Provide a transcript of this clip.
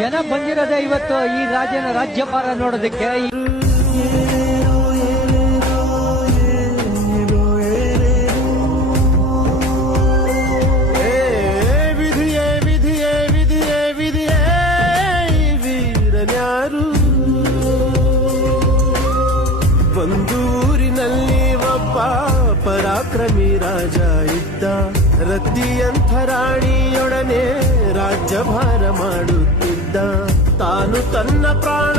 ಜನ ಬಂದಿರೋದೇ ಇವತ್ತು ಈ ರಾಜನ ರಾಜ್ಯಭಾರ ನೋಡೋದಕ್ಕೆ. ವಿಧಿಯೇ ವಿಧಿಯೇ ವಿಧಿಯೇ ವಿಧಿಯೇ ವೀರನ್ಯಾರು. ಒಂದು ಊರಿನಲ್ಲಿ ಒಬ್ಬ ಪರಾಕ್ರಮಿ ರಾಜ ಇದ್ದ. ರತಿಯಂಥ ರಾಣಿಯೊಡನೆ ರಾಜ್ಯಭಾರ ಮಾಡುತ್ತಿದ್ದ. ತಾನು ತನ್ನ ಪ್ರಾಣ